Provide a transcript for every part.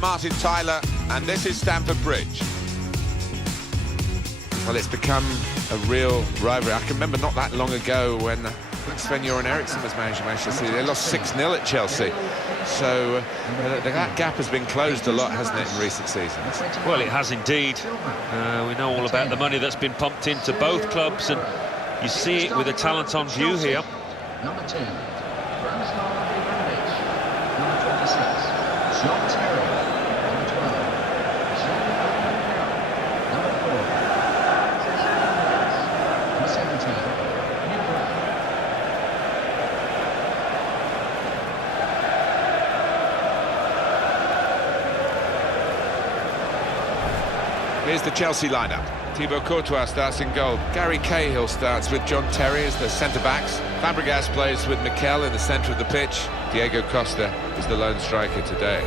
Martin Tyler, and this is Stamford Bridge. Well, it's become a real rivalry. I can remember not that long ago when Sven-Göran Eriksson was managing Manchester City. They lost 6-0 at Chelsea. So that gap has been closed a lot, hasn't it, in recent seasons? Well, it has indeed. We know all about the money that's been pumped into both clubs, and you see it with the talent on view here. Number 10, number 26, John Terry. Number 12, number 4, number 17, Here's the Chelsea lineup. Thibaut Courtois starts in goal. Gary Cahill starts with John Terry as the centre-backs. Fabregas plays with Mikel in the centre of the pitch. Diego Costa is the lone striker today.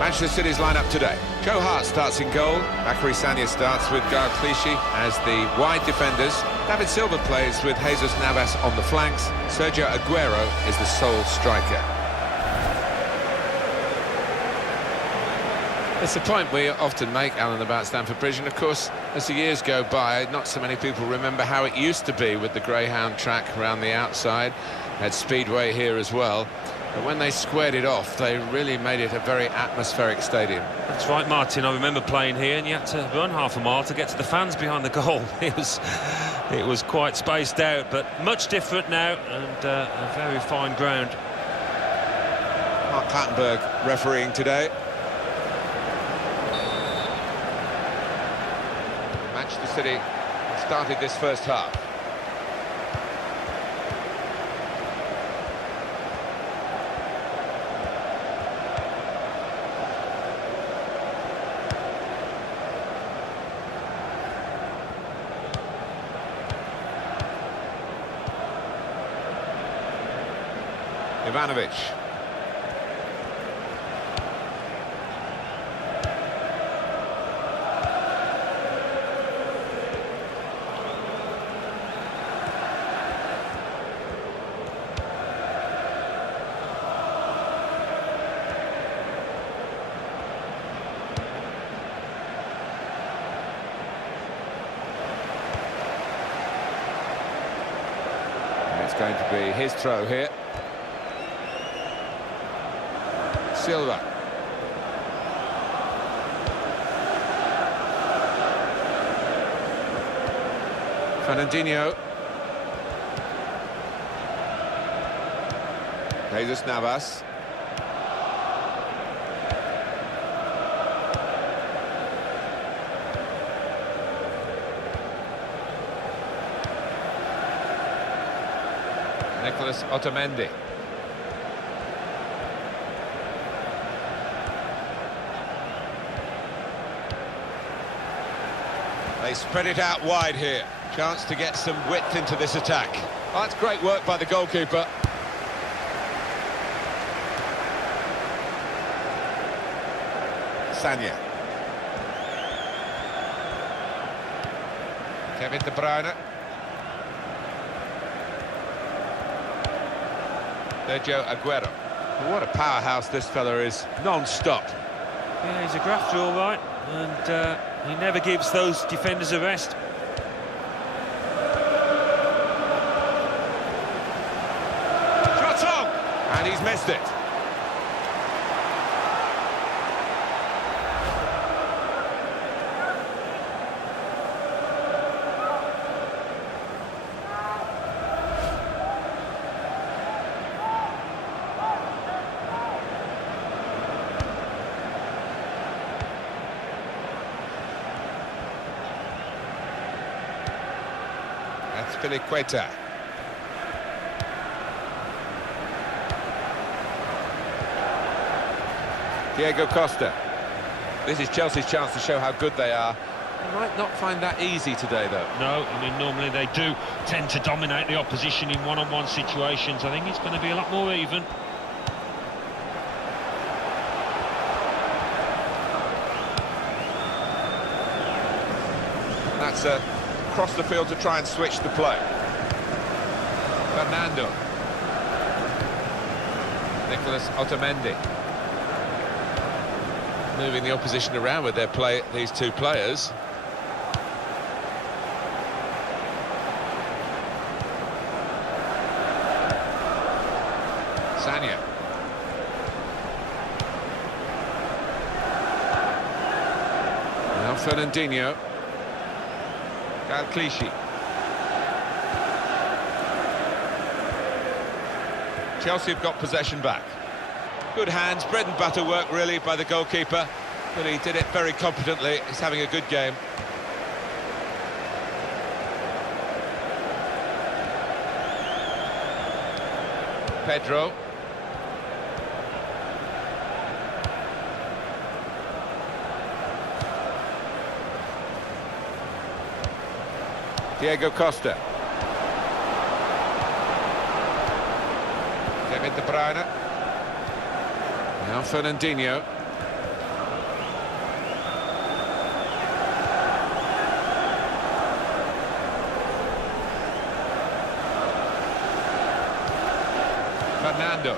Manchester City's lineup today. Joe Hart starts in goal. Bakary Sagna starts with Gar Clichy as the wide defenders. David Silva plays with Jesus Navas on the flanks. Sergio Aguero is the sole striker. It's a point we often make, Alan, about Stamford Bridge, and of course, as the years go by, not so many people remember how it used to be with the Greyhound track around the outside. Had Speedway here as well. But when they squared it off, they really made it a very atmospheric stadium. That's right, Martin. I remember playing here, and you had to run half a mile to get to the fans behind the goal. It was quite spaced out, but much different now, and a very fine ground. Mark Clattenburg refereeing today. Manchester City started this first half. Ivanovic. And it's going to be his throw here. Silva. Fernandinho. Jesus Navas. Nicolas Otamendi. They spread it out wide here. Chance to get some width into this attack. Oh, that's great work by the goalkeeper. Sagna. Kevin De Bruyne. Sergio Aguero. What a powerhouse this fella is, non-stop. Yeah, he's a grafter, all right, and he never gives those defenders a rest. Shot on! And he's missed it. That's Filiqueta. Diego Costa. This is Chelsea's chance to show how good they are. They might not find that easy today, though. No, I mean, normally they do tend to dominate the opposition in one-on-one situations. I think it's going to be a lot more even. That's across the field to try and switch the play. Fernando. Nicholas Otamendi. Moving the opposition around with these two players. Sanya. Now Fernandinho. Clichy. Chelsea have got possession back. Good hands, bread and butter work really by the goalkeeper, but he did it very competently. He's having a good game. Pedro. Diego Costa. Kevin De Bruyne. Now Fernandinho. Fernando.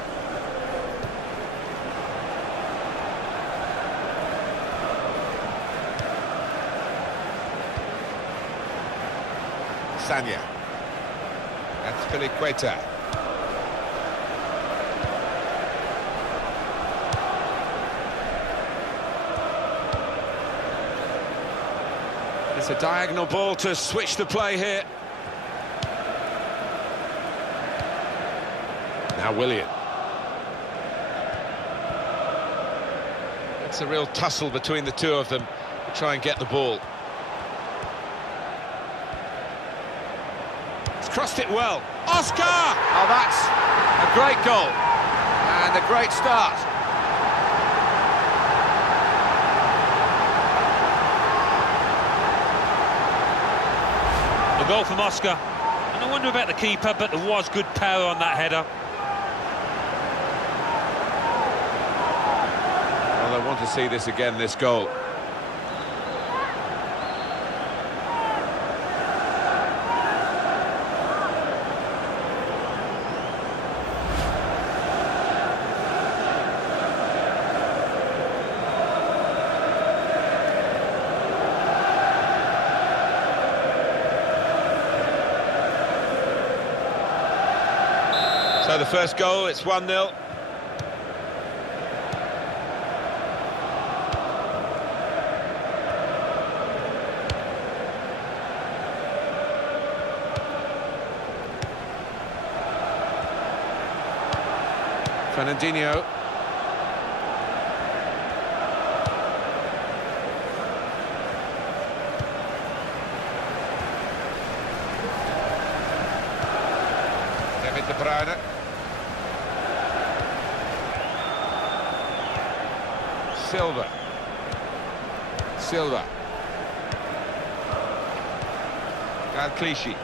Sanya. That's Piliqueta. It's a diagonal ball to switch the play here. Now Willian. It's a real tussle between the two of them to try and get the ball. It's crossed it well. Oscar! Oh, that's a great goal. And a great start. A goal from Oscar. And I wonder about the keeper, but there was good power on that header. Well, I want to see this again, this goal. So the first goal, it's 1-0. Fernandinho. Kevin De Bruyne. Silva. Clichy.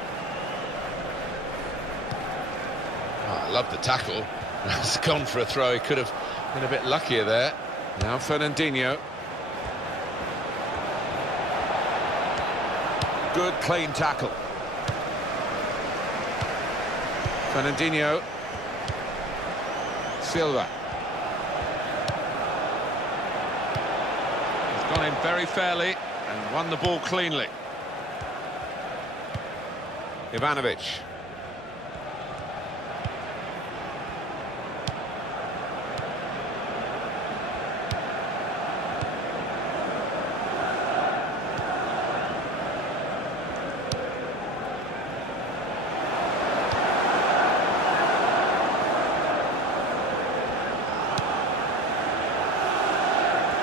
Oh, I love the tackle. It's gone for a throw. He could have been a bit luckier there. Now Fernandinho. Good clean tackle. Fernandinho. Silva. Gone in very fairly and won the ball cleanly. Ivanovic.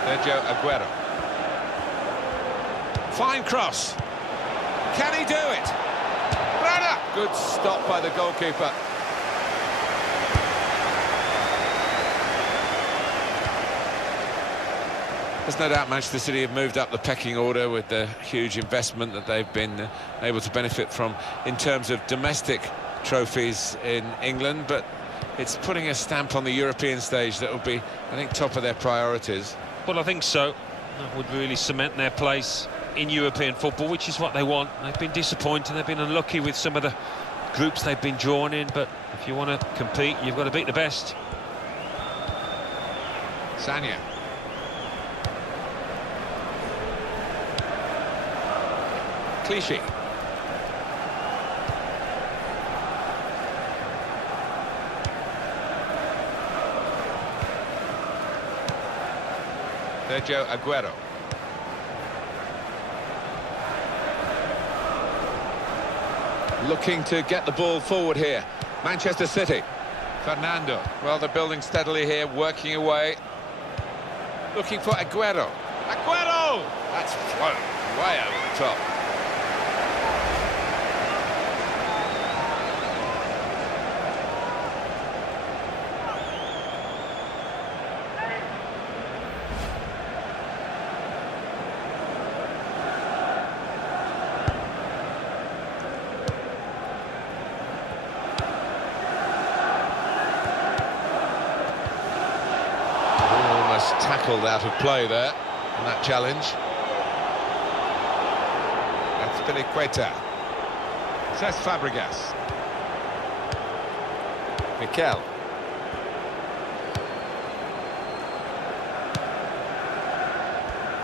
Sergio Aguero. Fine cross. Can he do it? Brana! Good stop by the goalkeeper. There's no doubt Manchester City have moved up the pecking order with the huge investment that they've been able to benefit from in terms of domestic trophies in England, but it's putting a stamp on the European stage that will be, I think, top of their priorities. Well, I think so. That would really cement their place in European football, which is what they want. They've been disappointed, they've been unlucky with some of the groups they've been drawn in, but if you want to compete, you've got to beat the best. Sanya. Clichy. Sergio Aguero. Looking to get the ball forward here. Manchester City. Fernando. Well, they're building steadily here, working away. Looking for Aguero. Aguero! That's flown way over the top. Tackled out of play there in that challenge. That's Piliqueta. Cesc Fabregas. Mikel.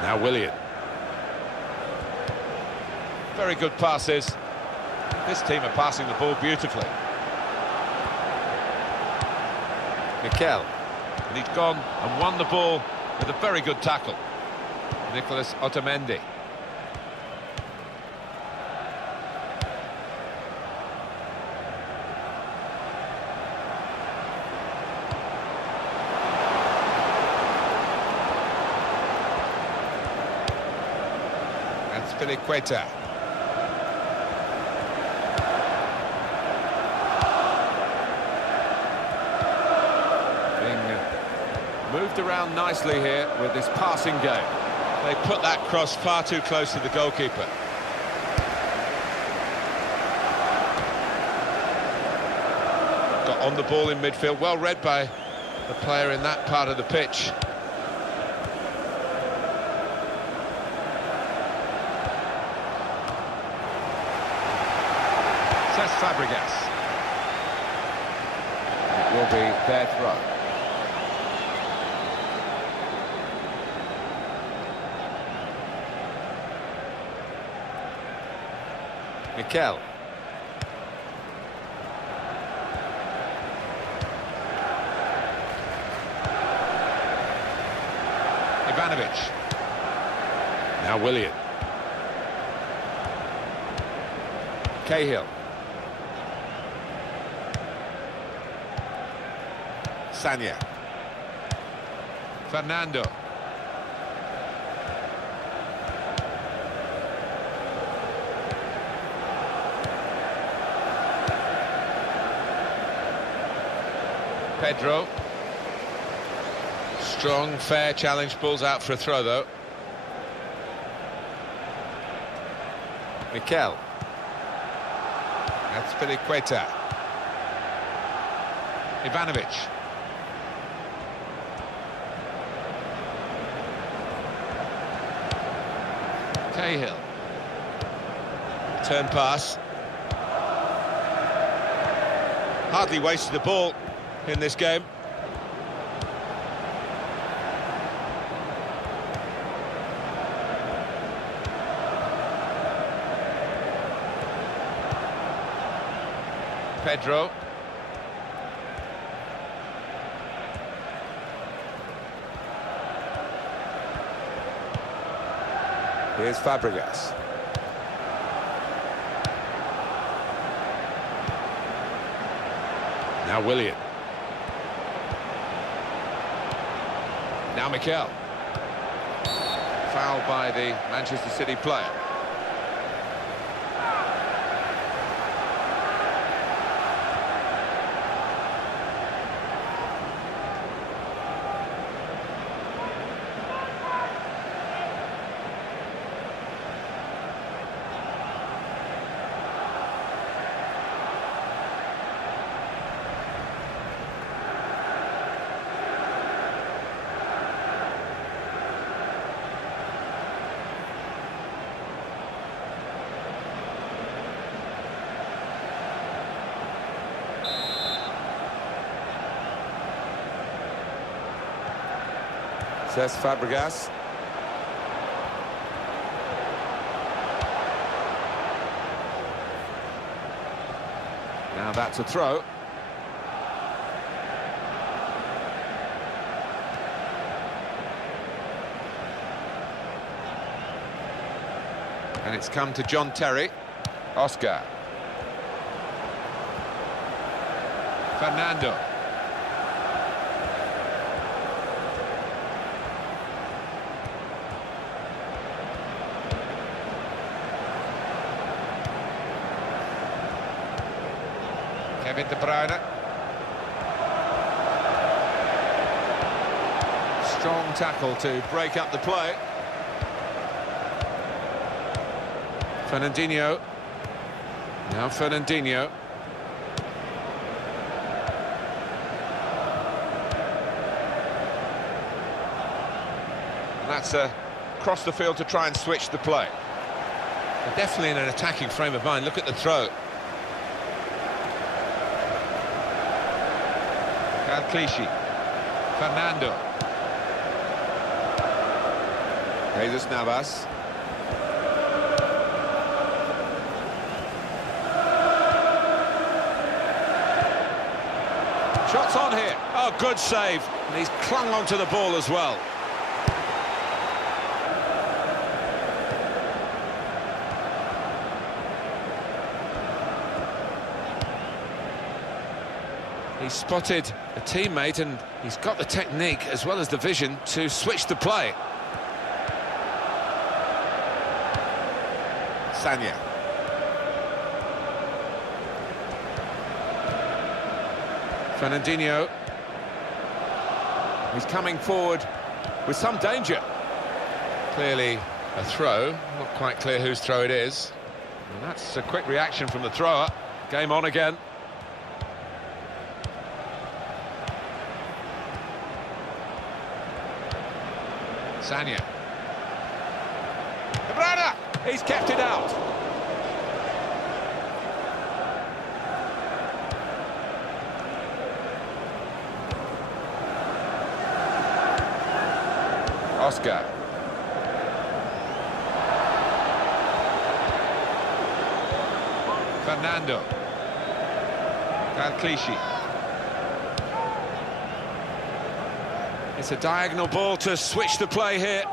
Now Willian. Very good passes. This team are passing the ball beautifully. Mikel. And he's gone and won the ball with a very good tackle. Nicolas Otamendi. That's Piliqueta. Moved around nicely here with this passing game. They put that cross far too close to the goalkeeper. Got on the ball in midfield, well read by the player in that part of the pitch. Cesc Fabregas. It will be their throw. Mikel. Ivanovic. Now Willian. Cahill. Sanya. Fernando. Pedro. Strong, fair challenge, balls out for a throw though. Mikel. That's Piliqueta. Ivanovic. Cahill. Turn pass. Hardly wasted the ball in this game. Pedro. Here's Fabregas. Now Willian. Now Mikel. Foul by the Manchester City player. Says Fabregas. Now that's a throw. And it's come to John Terry. Oscar. Fernando. Kevin De Bruyne. Strong tackle to break up the play. Fernandinho. Now Fernandinho. And that's across the field to try and switch the play. They're definitely in an attacking frame of mind. Look at the throw. Clichy. Fernando. Jesus Navas. Shots on here. Oh, good save. And he's clung onto the ball as well. He's spotted a teammate and he's got the technique as well as the vision to switch the play. Sanya. Fernandinho. He's coming forward with some danger. Clearly a throw, not quite clear whose throw it is. And that's a quick reaction from the thrower. Game on again. Sanya. De Bruyne! He's kept it out. Oscar. Fernando. Clichy. It's a diagonal ball to switch the play here.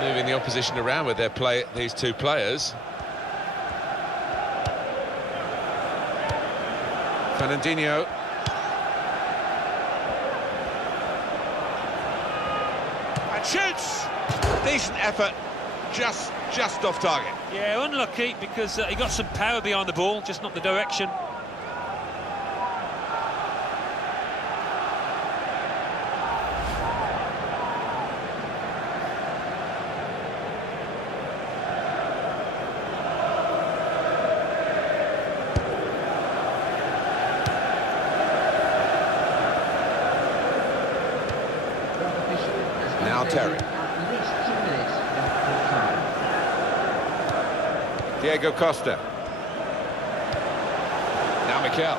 Moving the opposition around with their play, these two players. Fernandinho. And shoots! Decent effort, just off target. Yeah, unlucky because he got some power behind the ball, just not the direction. Now Terry. Diego Costa. Now Mikel.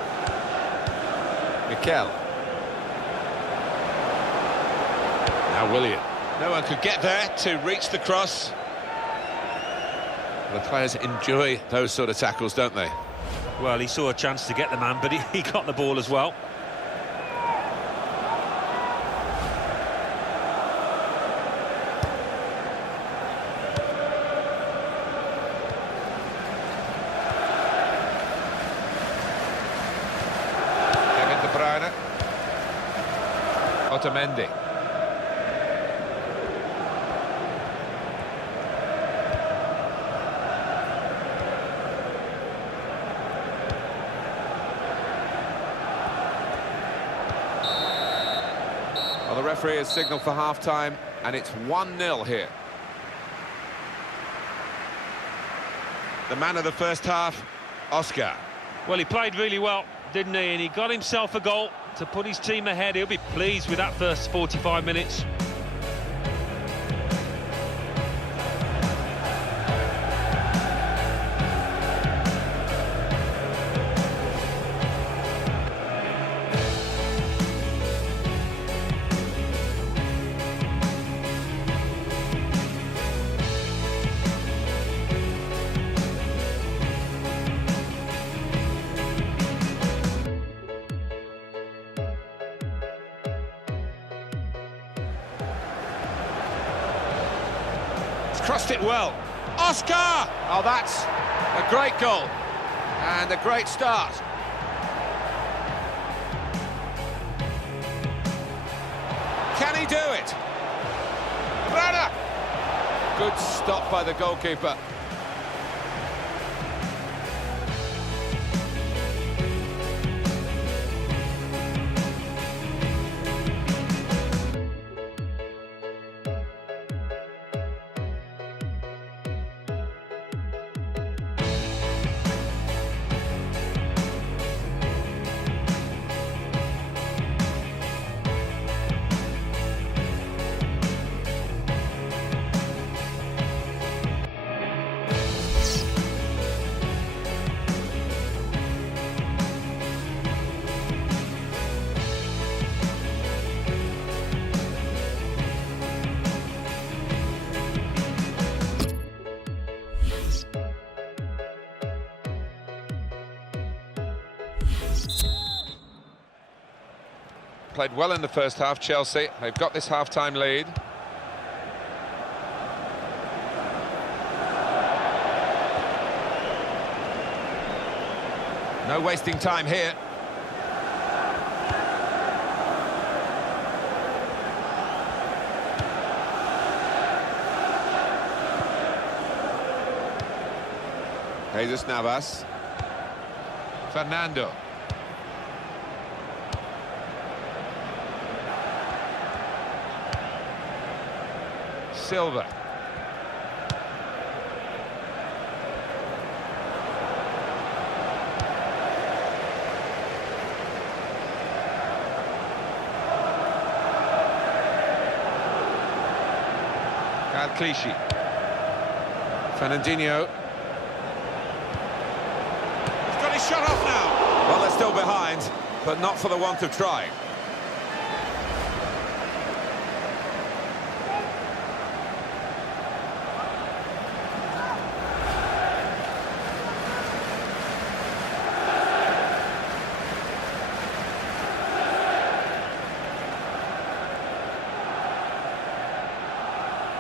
Now Willian. No one could get there to reach the cross. The players enjoy those sort of tackles, don't they? Well, he saw a chance to get the man, but he got the ball as well. Otamendi. Well, the referee has signalled for half-time, and it's 1-0 here. The man of the first half, Oscar. Well, he played really well, didn't he? And he got himself a goal to put his team ahead. He'll be pleased with that first 45 minutes. Crossed it well. Oscar! Oh, that's a great goal. And a great start. Can he do it? Runner! Good stop by the goalkeeper. Played well in the first half, Chelsea. They've got this half-time lead. No wasting time here. Jesus Navas. Fernando. Silva. Clichy. Fernandinho. He's got his shot off now. Well, they're still behind, but not for the want of trying.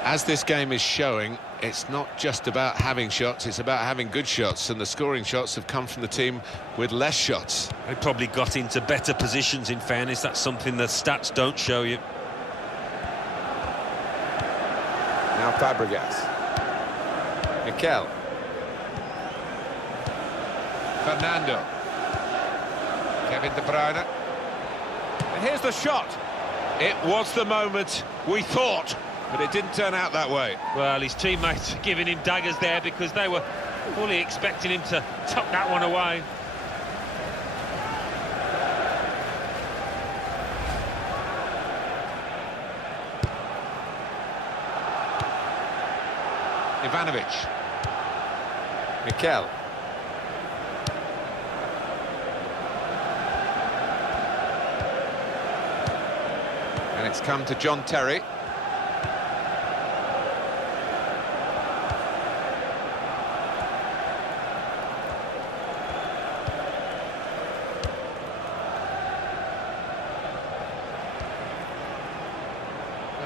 As this game is showing, it's not just about having shots, it's about having good shots, and the scoring shots have come from the team with less shots. They probably got into better positions, in fairness. That's something the stats don't show you. Now Fabregas. Mikel. Fernando. Kevin De Bruyne. And here's the shot. It was the moment we thought, but it didn't turn out that way. Well, his teammates are giving him daggers there because they were fully expecting him to tuck that one away. Ivanovic. Mikel. And it's come to John Terry.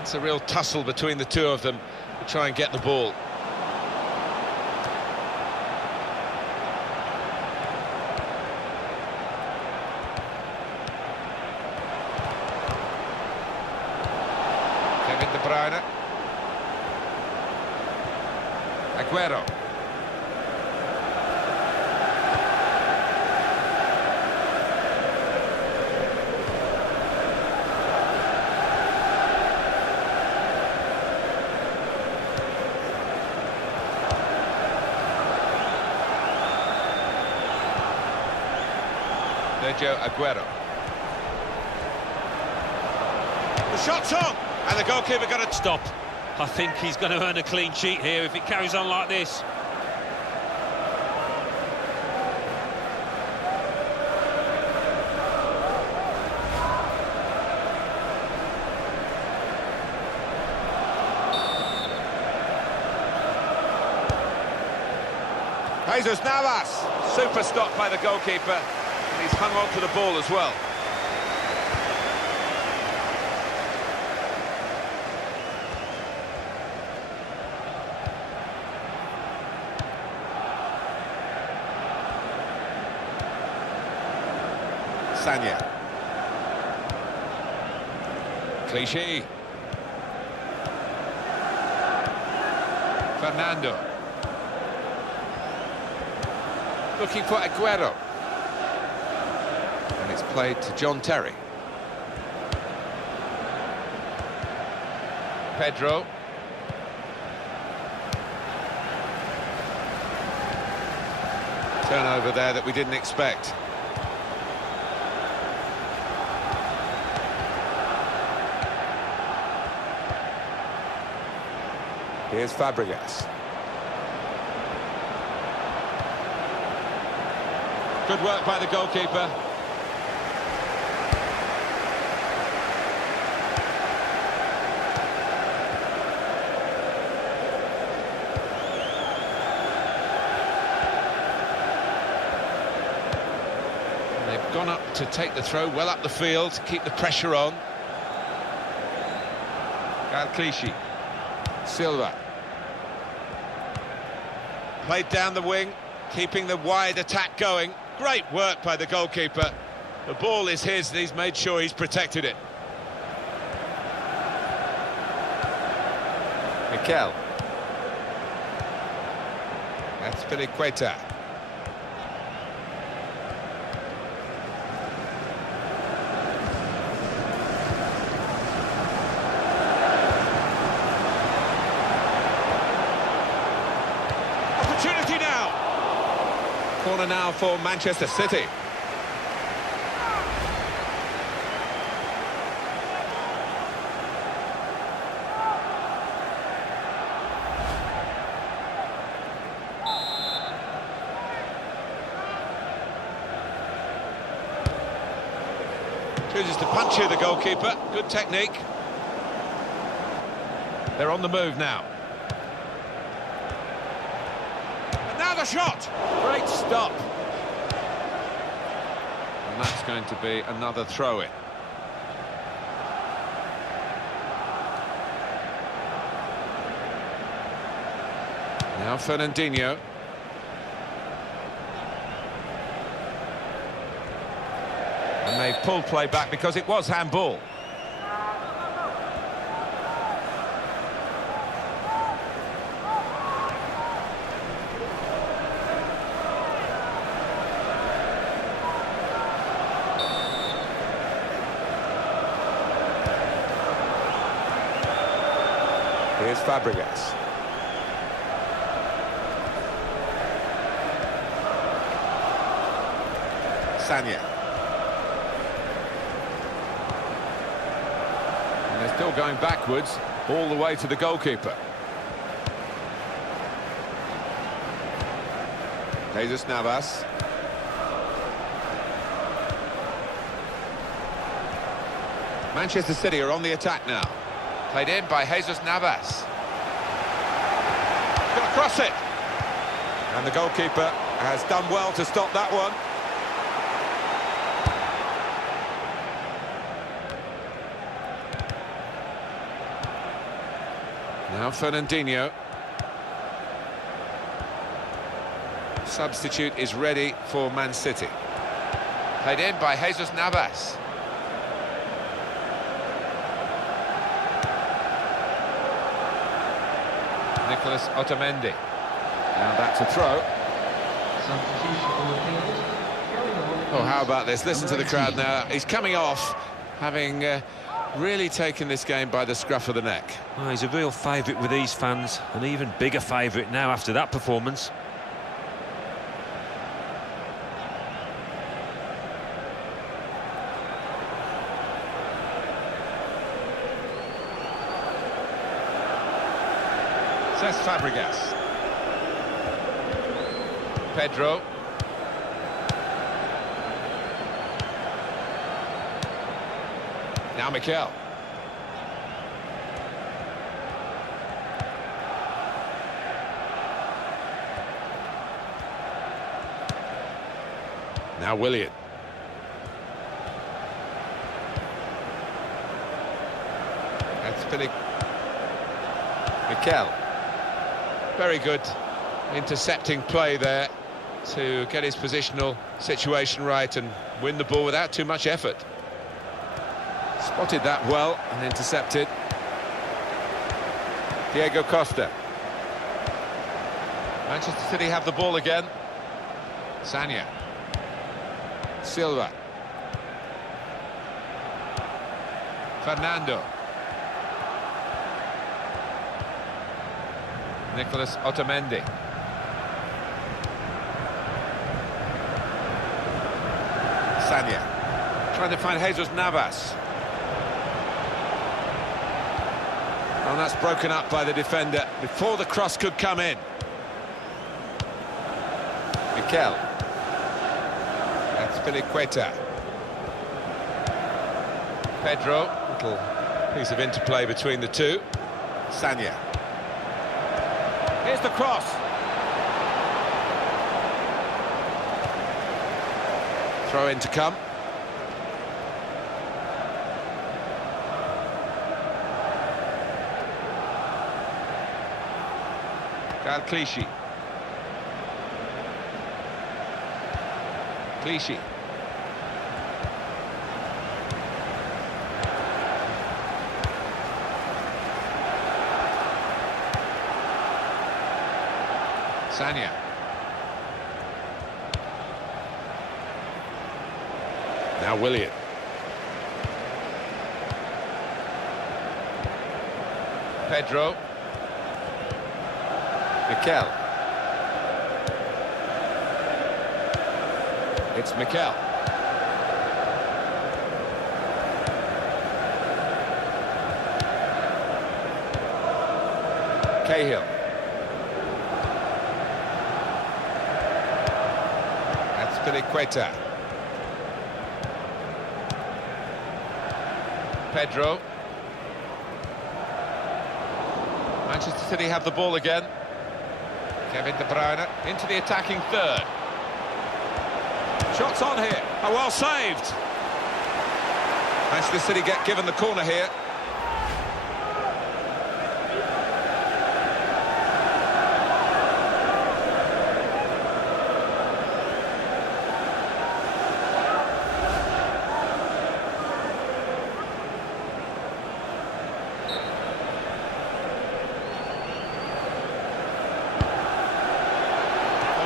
It's a real tussle between the two of them to try and get the ball. Kevin De Bruyne. Aguero. Sergio Aguero. The shot's on, and the goalkeeper got to stop. I think he's going to earn a clean sheet here if it carries on like this. Jesus Navas, super stop by the goalkeeper, and he's hung on to the ball as well. Sanya. Clichy. Fernando. Looking for Aguero. And it's played to John Terry. Pedro. Turnover there that we didn't expect. Here's Fabregas. Good work by the goalkeeper. And they've gone up to take the throw, well up the field, to keep the pressure on. Clichy. Silva. Played down the wing, keeping the wide attack going. Great work by the goalkeeper. The ball is his and he's made sure he's protected it. Mikel. That's Piliqueta. Opportunity now. Corner now for Manchester City. Chooses to punch here, the goalkeeper. Good technique. They're on the move now. And now the shot! Great stop. And that's going to be another throw-in. Now Fernandinho. And they've pulled play back because it was handball. Here's Fabregas. Sanya. And they're still going backwards, all the way to the goalkeeper. Jesus Navas. Manchester City are on the attack now. Played in by Jesus Navas. Going to cross it. And the goalkeeper has done well to stop that one. Now Fernandinho. Substitute is ready for Man City. Played in by Jesus Navas. Nicolas Otamendi. Now that's a throw. Oh, how about this? Listen to the crowd now. He's coming off, having really taken this game by the scruff of the neck. Oh, he's a real favourite with these fans, an even bigger favourite now after that performance. Says Fabregas. Pedro. Now Mikel. Now Willian. That's Mikel. Very good intercepting play there. to get his positional situation right and win the ball without too much effort. Spotted that well and intercepted. Diego Costa. Manchester City have the ball again. Sanya. Silva. Fernando. Nicolas Otamendi. Sanya. Trying to find Jesus Navas. And that's broken up by the defender before the cross could come in. Mikel. That's Piliqueta. Pedro. Little piece of interplay between the two. Sanya. Here's the cross. Throw in to come. Clichy. Clichy. Sanya. Now Willian. Pedro. Mikel. It's Mikel. Cahill. That's Piliqueta. Pedro. Manchester City have the ball again. Kevin De Bruyne into the attacking third. Shots on here. Oh, well saved. Manchester City get given the corner here.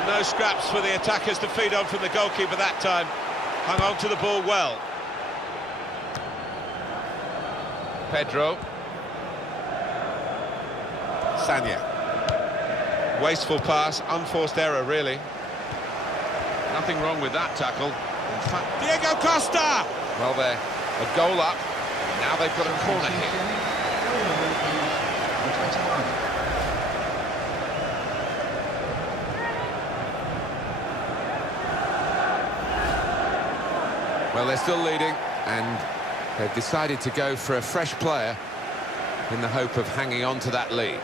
No scraps for the attackers to feed on from the goalkeeper that time. Hung on to the ball well. Pedro. Sanya. Wasteful pass, unforced error really. Nothing wrong with that tackle. In fact, Diego Costa! Well, they're a goal up. Now they've got a corner here. Well, they're still leading, and they've decided to go for a fresh player in the hope of hanging on to that lead.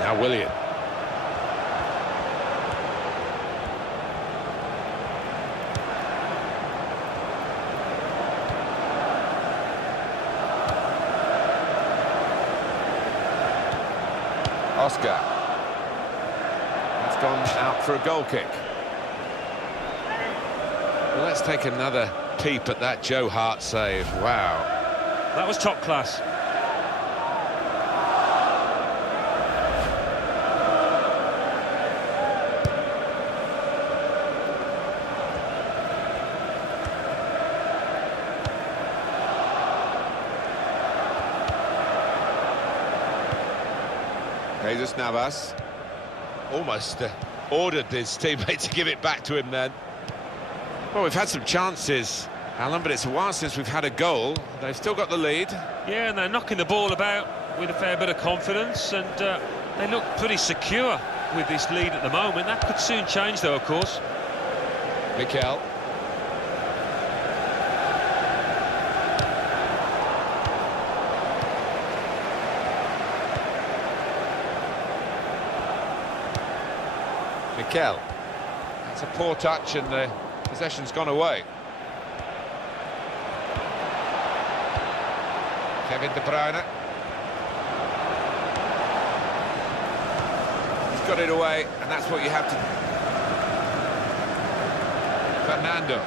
Now Willian. Oscar. That's gone out for a goal kick. Well, let's take another peep at that Joe Hart save. Wow. That was top class. Jesus Navas almost ordered his teammate to give it back to him then. Well, we've had some chances, Alan, but it's a while since we've had a goal. They've still got the lead. Yeah, and they're knocking the ball about with a fair bit of confidence, and they look pretty secure with this lead at the moment. That could soon change, though, of course. Mikel. Mikel. That's a poor touch and the possession's gone away. Kevin De Bruyne. He's got it away, and that's what you have to... Fernando.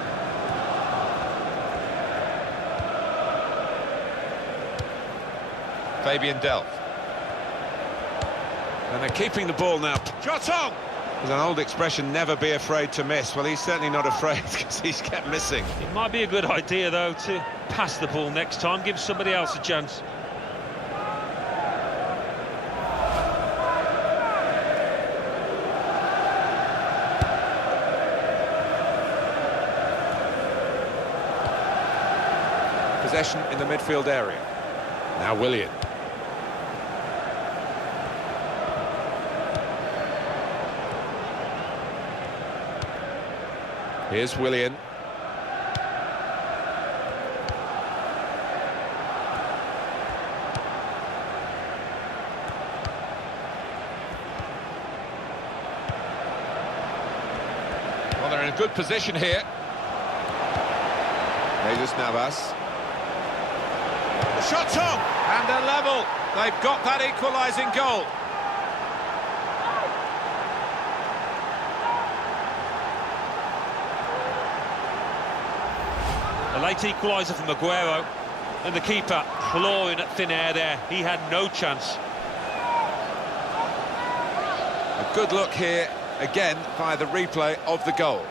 Fabian Delph. And they're keeping the ball now. Shot on! There's an old expression, never be afraid to miss. Well, he's certainly not afraid because he's kept missing. It might be a good idea, though, to pass the ball next time, give somebody else a chance. Possession in the midfield area. Now Willian. Here's Willian. Well, they're in a good position here. Jesus Navas. The shot's on, and they're level. They've got that equalising goal. A late equaliser from Aguero, and the keeper clawing at thin air there. He had no chance. A good look here, again, via the replay of the goal.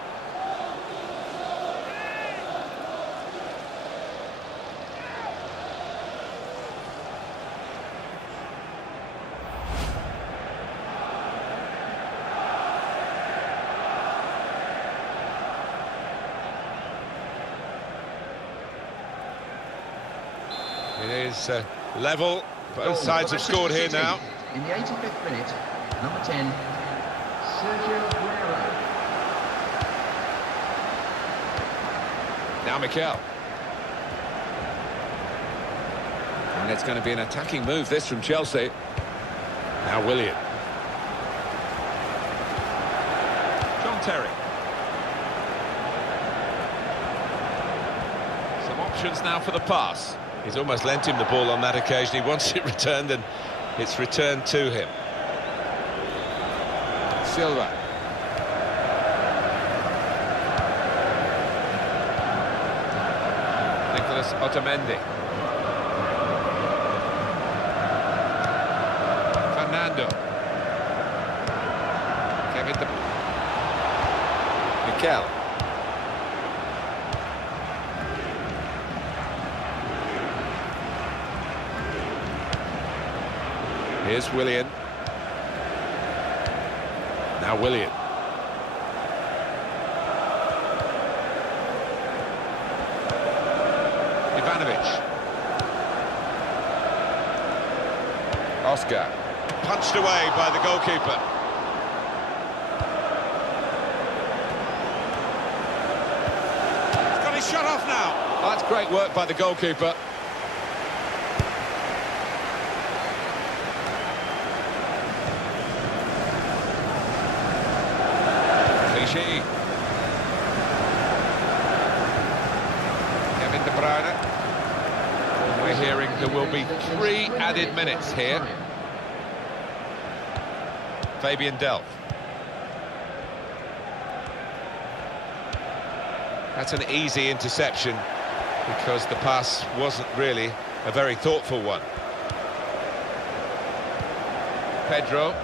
It is level. Both sides have scored here now. In the 85th minute, number 10, Sergio Aguero. Now Mikel. And it's going to be an attacking move, this, from Chelsea. Now Willian. John Terry. Some options now for the pass. He's almost lent him the ball on that occasion. He wants it returned, and it's returned to him. Silva. Nicolas Otamendi. Fernando. Kevin De... Mikel. Here's Willian. Now Willian. Ivanovic. Oscar. Punched away by the goalkeeper. He's got his shot off now. Oh, that's great work by the goalkeeper. Kevin De Bruyne. And we're hearing there will be 3 added minutes here. Fabian Delph. That's an easy interception because the pass wasn't really a very thoughtful one. Pedro.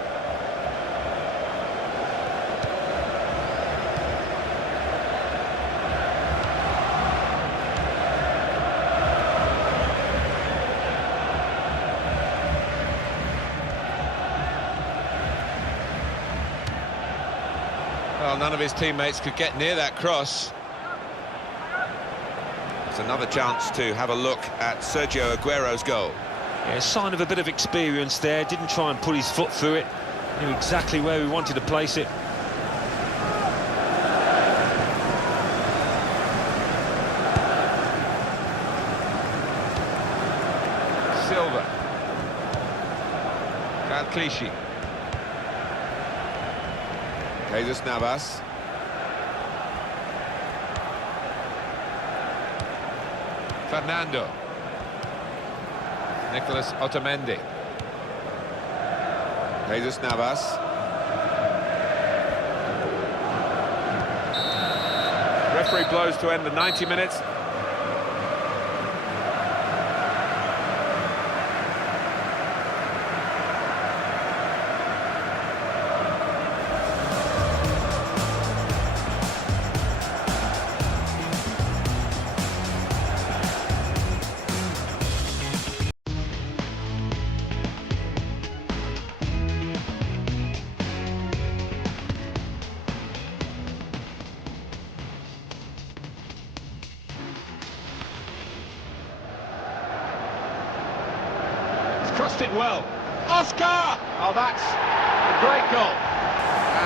Well, none of his teammates could get near that cross. It's another chance to have a look at Sergio Aguero's goal. Yeah, a sign of a bit of experience there. Didn't try and put his foot through it. Knew exactly where he wanted to place it. Silva. Clichy. Jesus Navas. Fernando. Nicolas Otamendi. Jesus Navas. Referee blows to end the 90 minutes. Crossed it well. Oscar! Oh, that's a great goal.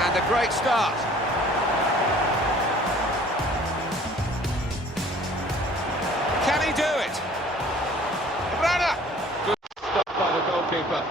And a great start. Can he do it? Rana! Good stop by the goalkeeper.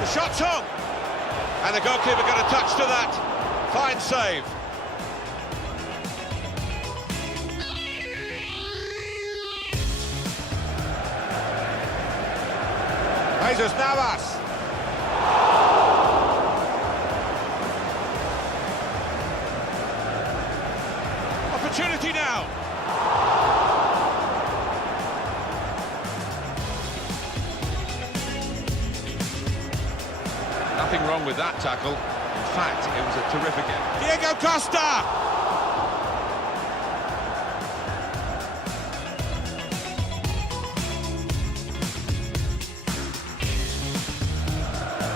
The shot's on! And the goalkeeper got a touch to that. Fine save. Jesus Navas. Opportunity now. Nothing wrong with that tackle. In fact, it was a terrific end. Diego Costa.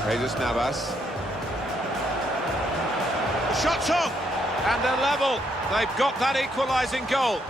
Jesus Navas. The shot's on. And they're level. They've got that equalising goal.